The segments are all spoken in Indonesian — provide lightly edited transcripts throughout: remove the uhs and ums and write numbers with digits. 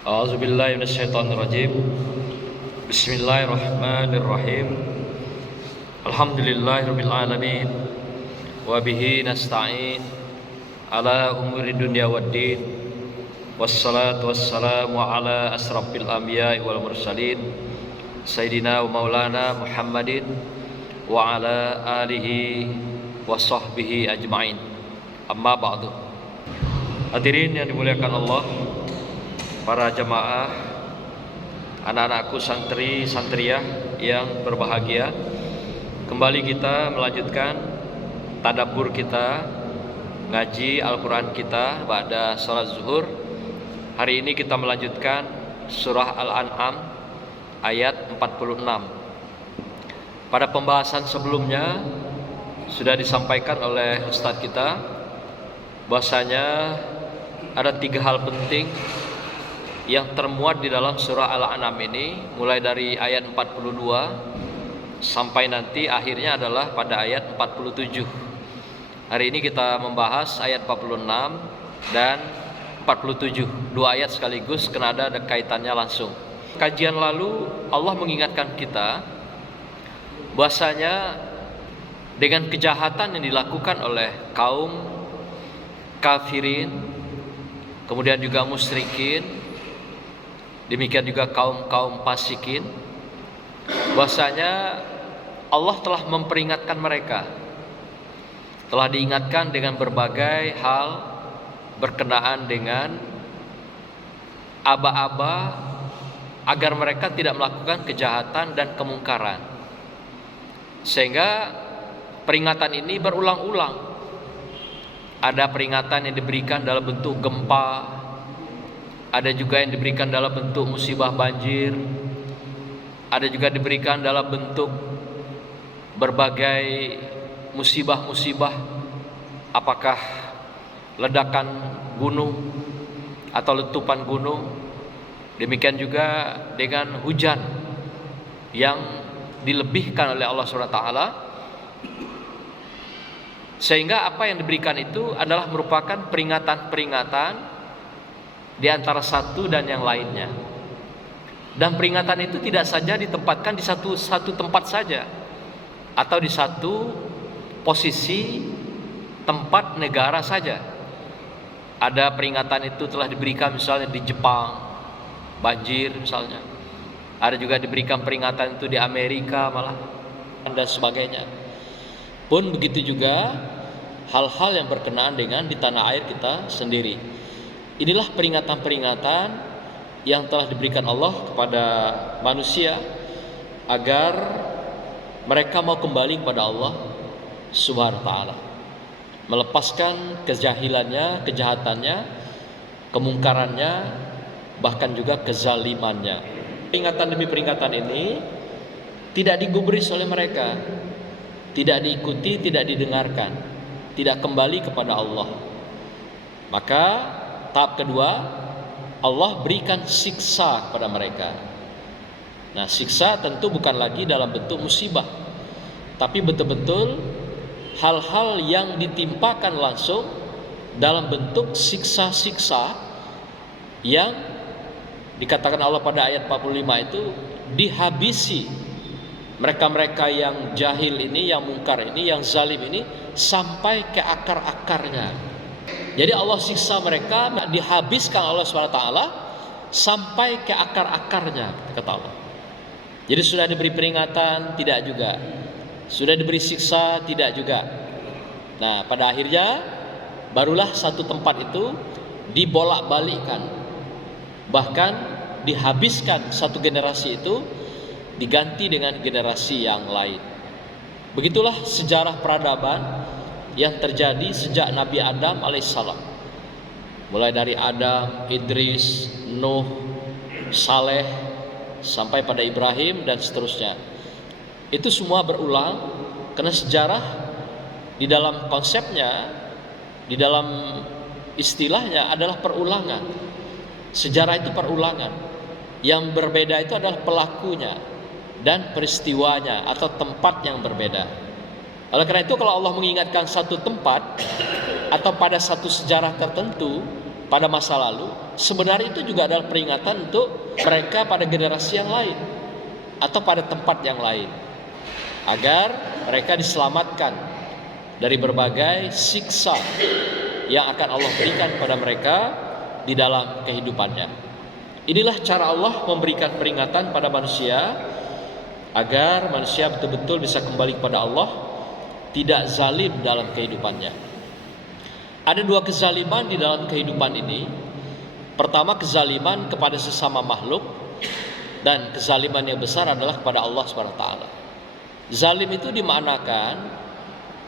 A'udzubillahi minasyaitonirrajim. Bismillahirrahmanirrahim. Alhamdulillahirabbil alamin. Wa bihi nasta'in ala umuri dunya waddin. Wassalatu wassalamu ala asrafil anbiya'i wal mursalin Sayyidina wa maulana Muhammadin wa ala alihi wa sahbihi ajma'in. Amma ba'du. Hadirin yang dimuliakan Allah, para jamaah, anak-anakku santri santriyah yang berbahagia, kembali kita melanjutkan tadabbur kita, ngaji Al-Quran kita ba'da salat zuhur. Hari ini kita melanjutkan surah Al-An'am ayat 46. Pada pembahasan sebelumnya sudah disampaikan oleh Ustadz kita bahwasanya ada 3 hal penting yang termuat di dalam surah Al-An'am ini, mulai dari ayat 42 sampai nanti akhirnya adalah pada ayat 47. Hari ini kita membahas ayat 46 dan 47, 2 ayat sekaligus karena ada kaitannya langsung. Kajian lalu Allah mengingatkan kita bahwasanya dengan kejahatan yang dilakukan oleh kaum kafirin, kemudian juga musyrikin, demikian juga kaum fasikin, bahwasanya Allah telah memperingatkan mereka, telah diingatkan dengan berbagai hal berkenaan dengan aba-aba agar mereka tidak melakukan kejahatan dan kemungkaran. Sehingga peringatan ini berulang-ulang. Ada peringatan yang diberikan dalam bentuk gempa, ada juga yang diberikan dalam bentuk musibah banjir, ada juga diberikan dalam bentuk berbagai musibah-musibah, apakah ledakan gunung atau letupan gunung. Demikian juga dengan hujan yang dilebihkan oleh Allah SWT, sehingga apa yang diberikan itu adalah merupakan peringatan-peringatan di antara satu dan yang lainnya. Dan peringatan itu tidak saja ditempatkan di satu tempat saja, atau di satu posisi tempat negara saja. Ada peringatan itu telah diberikan misalnya di Jepang, banjir misalnya. Ada juga diberikan peringatan itu di Amerika malah, dan sebagainya. Pun begitu juga hal-hal yang berkenaan dengan di tanah air kita sendiri. Inilah peringatan-peringatan yang telah diberikan Allah kepada manusia agar mereka mau kembali kepada Allah Subhanahu wa taala, melepaskan kejahilannya, kejahatannya, kemungkarannya, bahkan juga kezalimannya. Peringatan demi peringatan ini tidak digubris oleh mereka, tidak diikuti, tidak didengarkan, tidak kembali kepada Allah. Maka tahap kedua, Allah berikan siksa kepada mereka. Nah, siksa tentu bukan lagi dalam bentuk musibah, tapi betul-betul hal-hal yang ditimpakan langsung dalam bentuk siksa-siksa yang dikatakan Allah pada ayat 45 itu dihabisi mereka-mereka yang jahil ini, yang mungkar ini, yang zalim ini sampai ke akar-akarnya. Jadi Allah siksa mereka, dihabiskan oleh SWT sampai ke akar-akarnya, kata Allah. Jadi sudah diberi peringatan, tidak juga. Sudah diberi siksa, tidak juga. Nah, pada akhirnya barulah satu tempat itu dibolak-balikkan, bahkan dihabiskan satu generasi itu diganti dengan generasi yang lain. Begitulah sejarah peradaban yang terjadi sejak Nabi Adam alaihissalam. Mulai dari Adam, Idris, Nuh, Saleh, sampai pada Ibrahim dan seterusnya. Itu semua berulang karena sejarah di dalam konsepnya, di dalam istilahnya adalah perulangan. Sejarah itu perulangan. Yang berbeda itu adalah pelakunya dan peristiwanya atau tempat yang berbeda. Oleh karena itu kalau Allah mengingatkan satu tempat atau pada satu sejarah tertentu, pada masa lalu, sebenarnya itu juga adalah peringatan untuk mereka pada generasi yang lain atau pada tempat yang lain, agar mereka diselamatkan dari berbagai siksa yang akan Allah berikan pada mereka di dalam kehidupannya. Inilah cara Allah memberikan peringatan pada manusia agar manusia betul-betul bisa kembali kepada Allah, tidak zalim dalam kehidupannya. Ada dua kezaliman di dalam kehidupan ini. Pertama, kezaliman kepada sesama makhluk, dan kezaliman yang besar adalah kepada Allah SWT. Zalim itu dimaknakan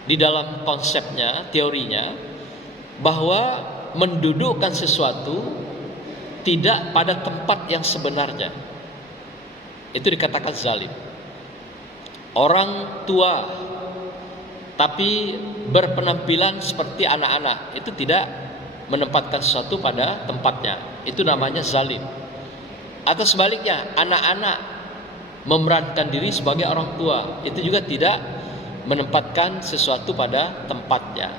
di dalam konsepnya, teorinya, bahwa mendudukkan sesuatu tidak pada tempat yang sebenarnya. Itu dikatakan zalim. Orang tua tapi berpenampilan seperti anak-anak, itu tidak menempatkan sesuatu pada tempatnya, itu namanya zalim. Atau sebaliknya, anak-anak memerankan diri sebagai orang tua, itu juga tidak menempatkan sesuatu pada tempatnya.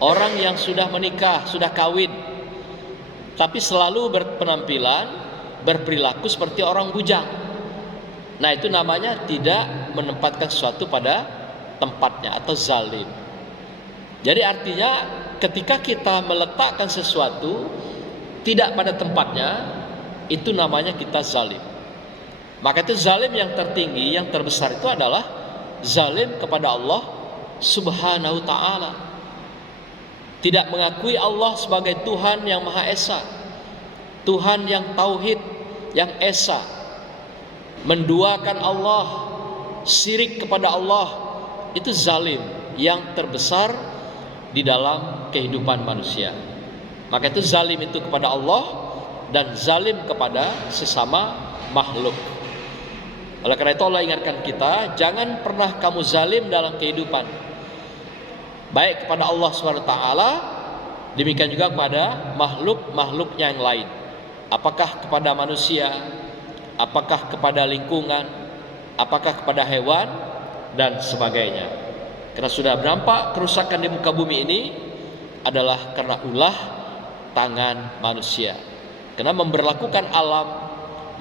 Orang yang sudah menikah, sudah kawin, tapi selalu berpenampilan, berperilaku seperti orang bujang, nah itu namanya tidak menempatkan sesuatu pada tempatnya atau zalim. Jadi artinya ketika kita meletakkan sesuatu tidak pada tempatnya, itu namanya kita zalim. Maka itu zalim yang tertinggi, yang terbesar itu adalah zalim kepada Allah Subhanahu wa ta'ala. Tidak mengakui Allah sebagai Tuhan yang Maha Esa, Tuhan yang tauhid, yang esa. Menduakan Allah, syirik kepada Allah, itu zalim yang terbesar di dalam kehidupan manusia. Maka itu zalim itu kepada Allah dan zalim kepada sesama makhluk. Oleh karena itu Allah ingatkan kita, jangan pernah kamu zalim dalam kehidupan, baik kepada Allah SWT, demikian juga kepada makhluk-makhluk yang lain. Apakah kepada manusia, apakah kepada lingkungan, apakah kepada hewan, dan sebagainya. Karena sudah nampak kerusakan di muka bumi ini adalah karena ulah tangan manusia. Karena memberlakukan alam,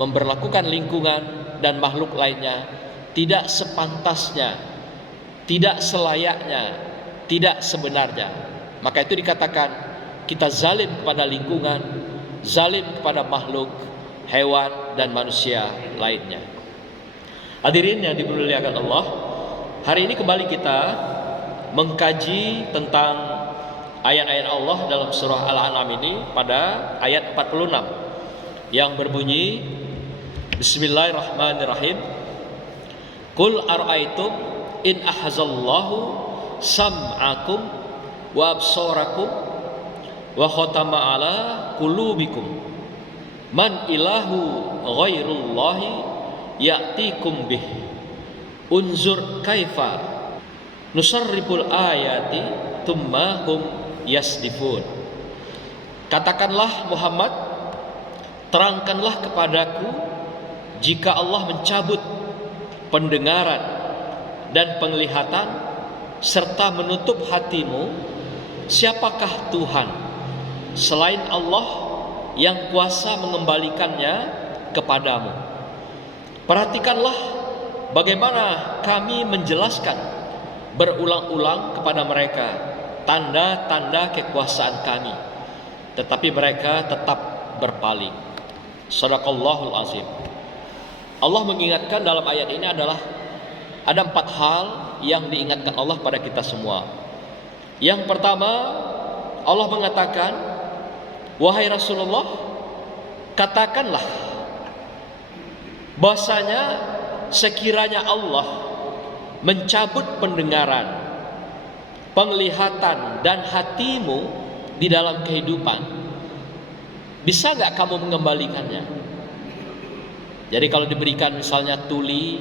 memberlakukan lingkungan dan makhluk lainnya tidak sepantasnya, tidak selayaknya, tidak sebenarnya. Maka itu dikatakan kita zalim kepada lingkungan, zalim kepada makhluk, hewan dan manusia lainnya. Hadirin yang dimuliakan Allah, hari ini kembali kita mengkaji tentang ayat-ayat Allah dalam surah Al-An'am ini pada ayat 46 yang berbunyi Bismillahirrahmanirrahim. Qul ara'aytum in ahazallahu sam'akum wa absarakum wa khatama ala qulubikum man ilahu ghairullahi ya'tikum bih unzur kaifa nusarriful ayati thumma hum yasdifun. Katakanlah Muhammad, terangkanlah kepadaku, jika Allah mencabut pendengaran dan penglihatan serta menutup hatimu, siapakah Tuhan selain Allah yang kuasa mengembalikannya kepadamu? Perhatikanlah bagaimana kami menjelaskan berulang-ulang kepada mereka tanda-tanda kekuasaan kami, tetapi mereka tetap berpaling. Shadaqallahul azim. Allah mengingatkan dalam ayat ini adalah ada 4 hal yang diingatkan Allah pada kita semua. Yang pertama, Allah mengatakan, wahai Rasulullah, katakanlah bahasanya sekiranya Allah mencabut pendengaran, penglihatan dan hatimu di dalam kehidupan, bisa nggak kamu mengembalikannya? Jadi kalau diberikan misalnya tuli,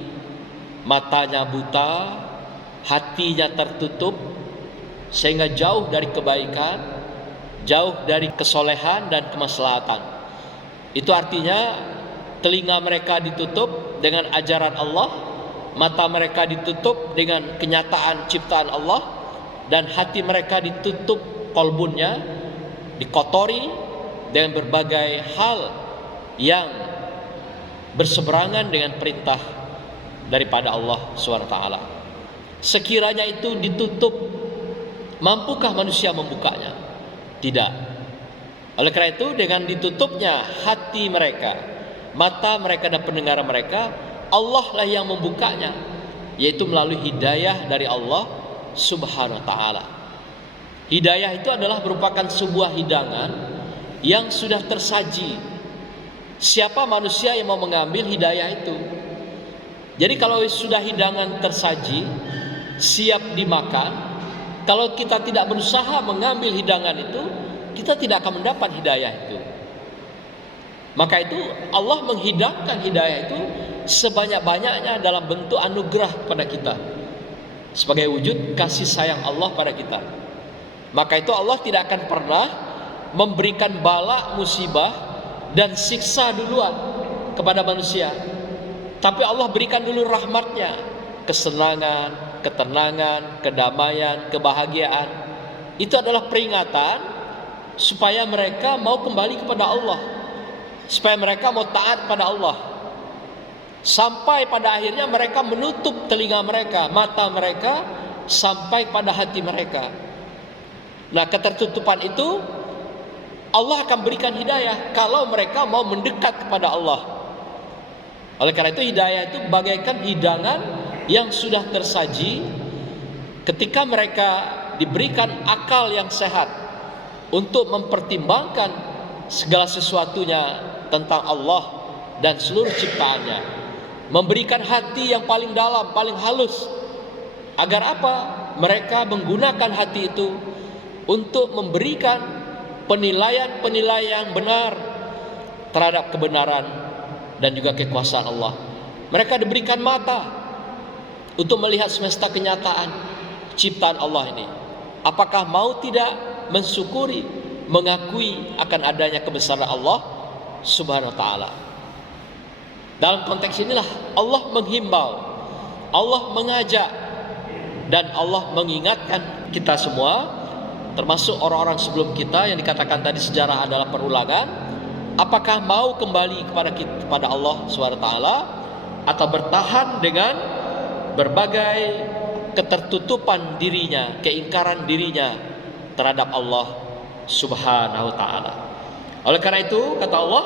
matanya buta, hatinya tertutup, sehingga jauh dari kebaikan, jauh dari kesolehan dan kemaslahatan, itu artinya telinga mereka ditutup dengan ajaran Allah, mata mereka ditutup dengan kenyataan ciptaan Allah, dan hati mereka ditutup, kolbunnya dikotori dengan berbagai hal yang berseberangan dengan perintah daripada Allah SWT. Sekiranya itu ditutup, mampukah manusia membukanya? Tidak. Oleh karena itu, dengan ditutupnya hati mereka, mata mereka dan pendengaran mereka, Allah lah yang membukanya, yaitu melalui hidayah dari Allah Subhanahu wa taala. Hidayah itu adalah merupakan sebuah hidangan yang sudah tersaji. Siapa manusia yang mau mengambil hidayah itu? Jadi kalau sudah hidangan tersaji, siap dimakan, kalau kita tidak berusaha mengambil hidangan itu, kita tidak akan mendapat hidayah itu. Maka itu Allah menghidangkan hidayah itu sebanyak-banyaknya dalam bentuk anugerah kepada kita, sebagai wujud kasih sayang Allah pada kita. Maka itu Allah tidak akan pernah memberikan bala, musibah dan siksa duluan kepada manusia, tapi Allah berikan dulu rahmatnya, kesenangan, ketenangan, kedamaian, kebahagiaan. Itu adalah peringatan supaya mereka mau kembali kepada Allah, supaya mereka mau taat pada Allah, sampai pada akhirnya mereka menutup telinga mereka, mata mereka, sampai pada hati mereka. Nah, ketertutupan itu Allah akan berikan hidayah kalau mereka mau mendekat kepada Allah. Oleh karena itu, hidayah itu bagaikan hidangan yang sudah tersaji ketika mereka diberikan akal yang sehat untuk mempertimbangkan segala sesuatunya tentang Allah dan seluruh ciptaannya, memberikan hati yang paling dalam, paling halus, agar apa? Mereka menggunakan hati itu untuk memberikan penilaian-penilaian benar terhadap kebenaran dan juga kekuasaan Allah. Mereka diberikan mata untuk melihat semesta kenyataan ciptaan Allah ini. Apakah mau tidak mensyukuri, mengakui akan adanya kebesaran Allah Subhanahu wa taala? Dalam konteks inilah Allah menghimbau, Allah mengajak, dan Allah mengingatkan kita semua, termasuk orang-orang sebelum kita yang dikatakan tadi sejarah adalah perulangan. Apakah mau kembali kepada Allah Subhanahu wa taala, atau bertahan dengan berbagai ketertutupan dirinya, keingkaran dirinya terhadap Allah Subhanahu wa taala? Oleh karena itu, kata Allah,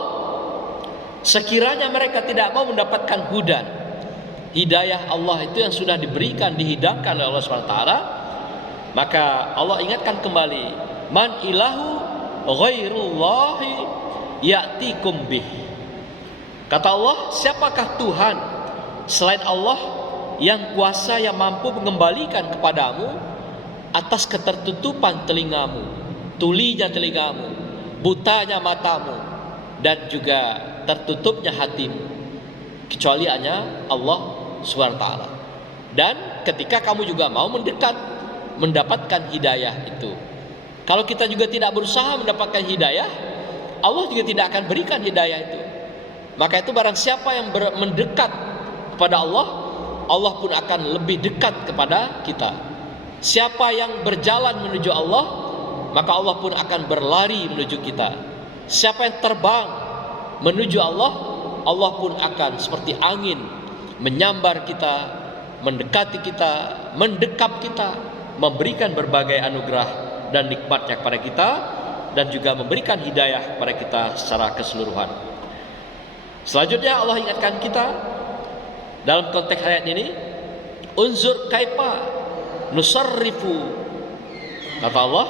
sekiranya mereka tidak mau mendapatkan hudan, hidayah Allah itu yang sudah diberikan, dihidangkan oleh Allah Subhanahu wa taala, maka Allah ingatkan kembali, man ilahu ghairullahi ya'tikum bih. Kata Allah, siapakah Tuhan selain Allah yang kuasa, yang mampu mengembalikan kepadamu atas ketertutupan telingamu, tulinya telingamu, butanya matamu, dan juga tertutupnya hatimu, kecuali hanya Allah Subhanahu wa taala. Dan ketika kamu juga mau mendekat, mendapatkan hidayah itu, kalau kita juga tidak berusaha mendapatkan hidayah, Allah juga tidak akan berikan hidayah itu. Maka itu barang siapa yang mendekat kepada Allah, Allah pun akan lebih dekat kepada kita. Siapa yang berjalan menuju Allah, maka Allah pun akan berlari menuju kita. Siapa yang terbang menuju Allah, Allah pun akan seperti angin menyambar kita, mendekati kita, mendekap kita, memberikan berbagai anugerah dan nikmatnya kepada kita, dan juga memberikan hidayah kepada kita secara keseluruhan. Selanjutnya Allah ingatkan kita dalam konteks ayat ini, unzur kaifa nusarrifu, kata Allah,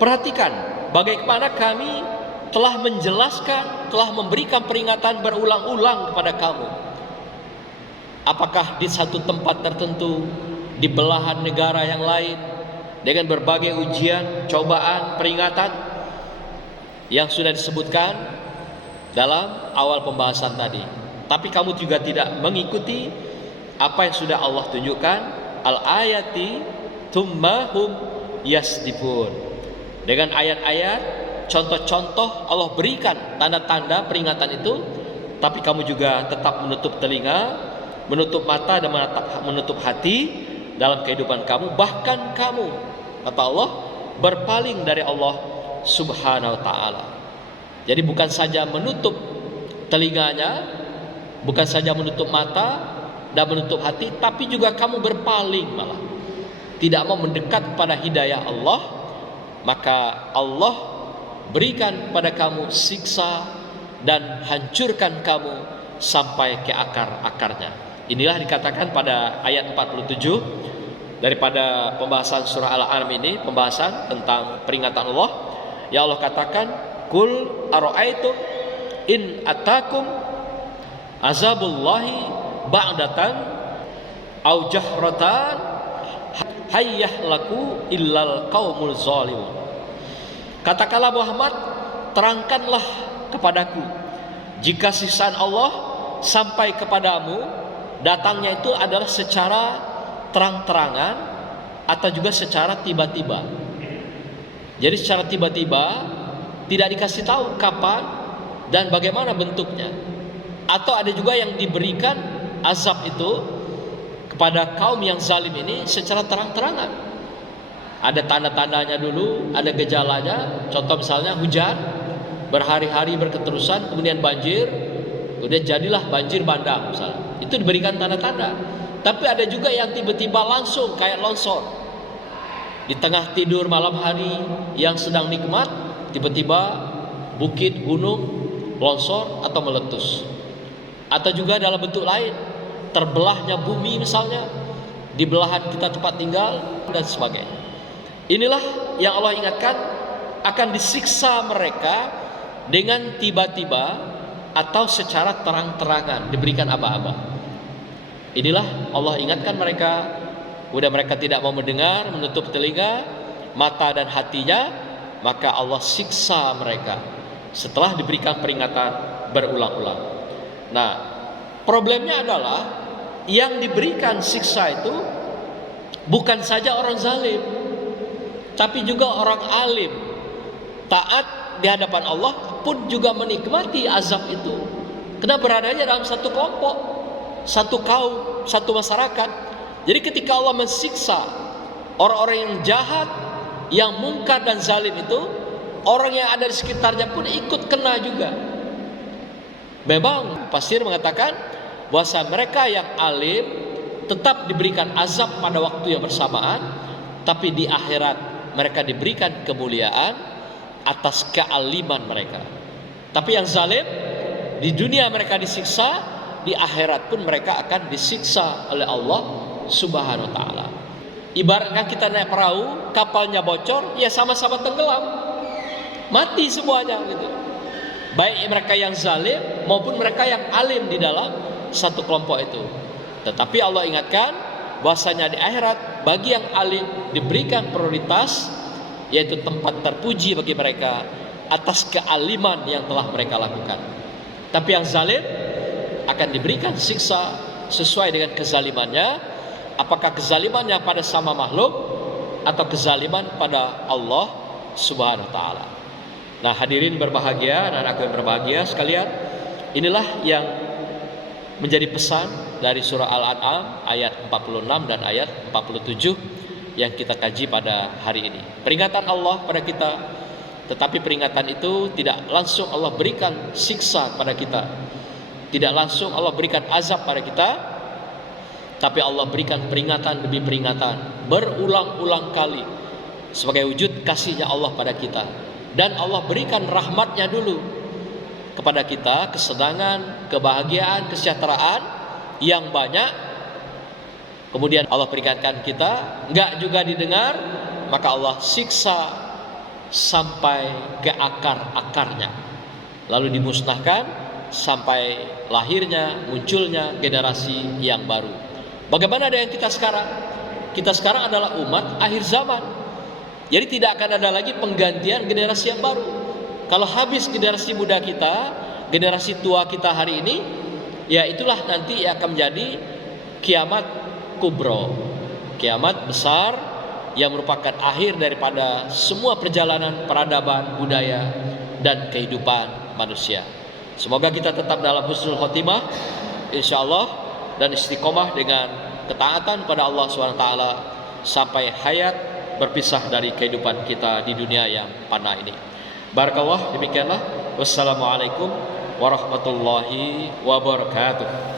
perhatikan bagaimana kami telah menjelaskan, telah memberikan peringatan berulang-ulang kepada kamu. Apakah di satu tempat tertentu, di belahan negara yang lain, dengan berbagai ujian, cobaan, peringatan yang sudah disebutkan dalam awal pembahasan tadi, tapi kamu juga tidak mengikuti apa yang sudah Allah tunjukkan, al-ayati tummahum yasdifun. Dengan ayat-ayat, contoh-contoh Allah berikan tanda-tanda peringatan itu, tapi kamu juga tetap menutup telinga, menutup mata, dan menutup hati dalam kehidupan kamu. Bahkan kamu, kata Allah, berpaling dari Allah Subhanahu wa ta'ala. Jadi bukan saja menutup telinganya, bukan saja menutup mata dan menutup hati, tapi juga kamu berpaling malah, tidak mau mendekat pada hidayah Allah, maka Allah berikan pada kamu siksa dan hancurkan kamu sampai ke akar-akarnya. Inilah dikatakan pada ayat 47 daripada pembahasan surah Al-An'am ini, pembahasan tentang peringatan Allah. Ya Allah katakan, Kul ara'aitum in atakum azabullahi ba'datan au jahratan hayyah laku illal qaumul zalimun. Katakanlah Muhammad, terangkanlah kepadaku jika siksaan Allah sampai kepadamu, datangnya itu adalah secara terang-terangan atau juga secara tiba-tiba. Jadi secara tiba-tiba, tidak dikasih tahu kapan dan bagaimana bentuknya. Atau ada juga yang diberikan azab itu kepada kaum yang zalim ini secara terang-terangan. Ada tanda-tandanya dulu, ada gejalanya. Contoh misalnya hujan berhari-hari berketerusan, kemudian banjir, kemudian jadilah banjir bandang misalnya. Itu diberikan tanda-tanda. Tapi ada juga yang tiba-tiba langsung kayak longsor. Di tengah tidur malam hari yang sedang nikmat, tiba-tiba bukit, gunung longsor atau meletus. Atau juga dalam bentuk lain, terbelahnya bumi misalnya, di belahan kita tempat tinggal dan sebagainya. Inilah yang Allah ingatkan, akan disiksa mereka dengan tiba-tiba atau secara terang-terangan, diberikan aba-aba. Inilah Allah ingatkan mereka. Udah mereka tidak mau mendengar, menutup telinga, mata dan hatinya, maka Allah siksa mereka setelah diberikan peringatan berulang-ulang. Nah, problemnya adalah yang diberikan siksa itu bukan saja orang zalim, tapi juga orang alim, taat di hadapan Allah pun juga menikmati azab itu. Karena beradanya dalam satu kelompok, satu kaum, satu masyarakat. Jadi ketika Allah mensiksa orang-orang yang jahat, yang mungkar dan zalim itu, orang yang ada di sekitarnya pun ikut kena juga. Memang pasir mengatakan bahwa mereka yang alim tetap diberikan azab pada waktu yang bersamaan, tapi di akhirat mereka diberikan kemuliaan atas kealiman mereka. Tapi yang zalim, di dunia mereka disiksa, di akhirat pun mereka akan disiksa oleh Allah Subhanahu wa ta'ala. Ibaratkan kita naik perahu, kapalnya bocor, ya sama-sama tenggelam, mati semuanya gitu. Baik mereka yang zalim maupun mereka yang alim di dalam satu kelompok itu. Tetapi Allah ingatkan bahwasanya di akhirat bagi yang alim diberikan prioritas, yaitu tempat terpuji bagi mereka atas kealiman yang telah mereka lakukan. Tapi yang zalim akan diberikan siksa sesuai dengan kezalimannya. Apakah kezalimannya pada sama makhluk atau kezaliman pada Allah Subhanahu wa ta'ala. Nah, hadirin berbahagia, anak-anakku yang berbahagia sekalian, inilah yang menjadi pesan dari surah Al-An'am ayat 46 dan ayat 47 yang kita kaji pada hari ini. Peringatan Allah pada kita, tetapi peringatan itu tidak langsung Allah berikan siksa pada kita, tidak langsung Allah berikan azab pada kita, tapi Allah berikan peringatan demi peringatan berulang-ulang kali sebagai wujud kasihnya Allah pada kita. Dan Allah berikan rahmatnya dulu kepada kita, kesenangan, kebahagiaan, kesejahteraan yang banyak. Kemudian Allah peringatkan kita, enggak juga didengar, maka Allah siksa sampai ke akar-akarnya, lalu dimusnahkan sampai lahirnya, munculnya generasi yang baru. Bagaimana dengan kita sekarang? Kita sekarang adalah umat akhir zaman. Jadi tidak akan ada lagi penggantian generasi yang baru. Kalau habis generasi muda kita, generasi tua kita hari ini, ya itulah nanti yang akan menjadi kiamat kubro, kiamat besar yang merupakan akhir daripada semua perjalanan peradaban, budaya, dan kehidupan manusia. Semoga kita tetap dalam husnul khotimah, insyaallah, dan istiqomah dengan ketaatan pada Allah SWT sampai hayat berpisah dari kehidupan kita di dunia yang fana ini. Barakallah, demikianlah. Wassalamualaikum warahmatullahi wabarakatuh.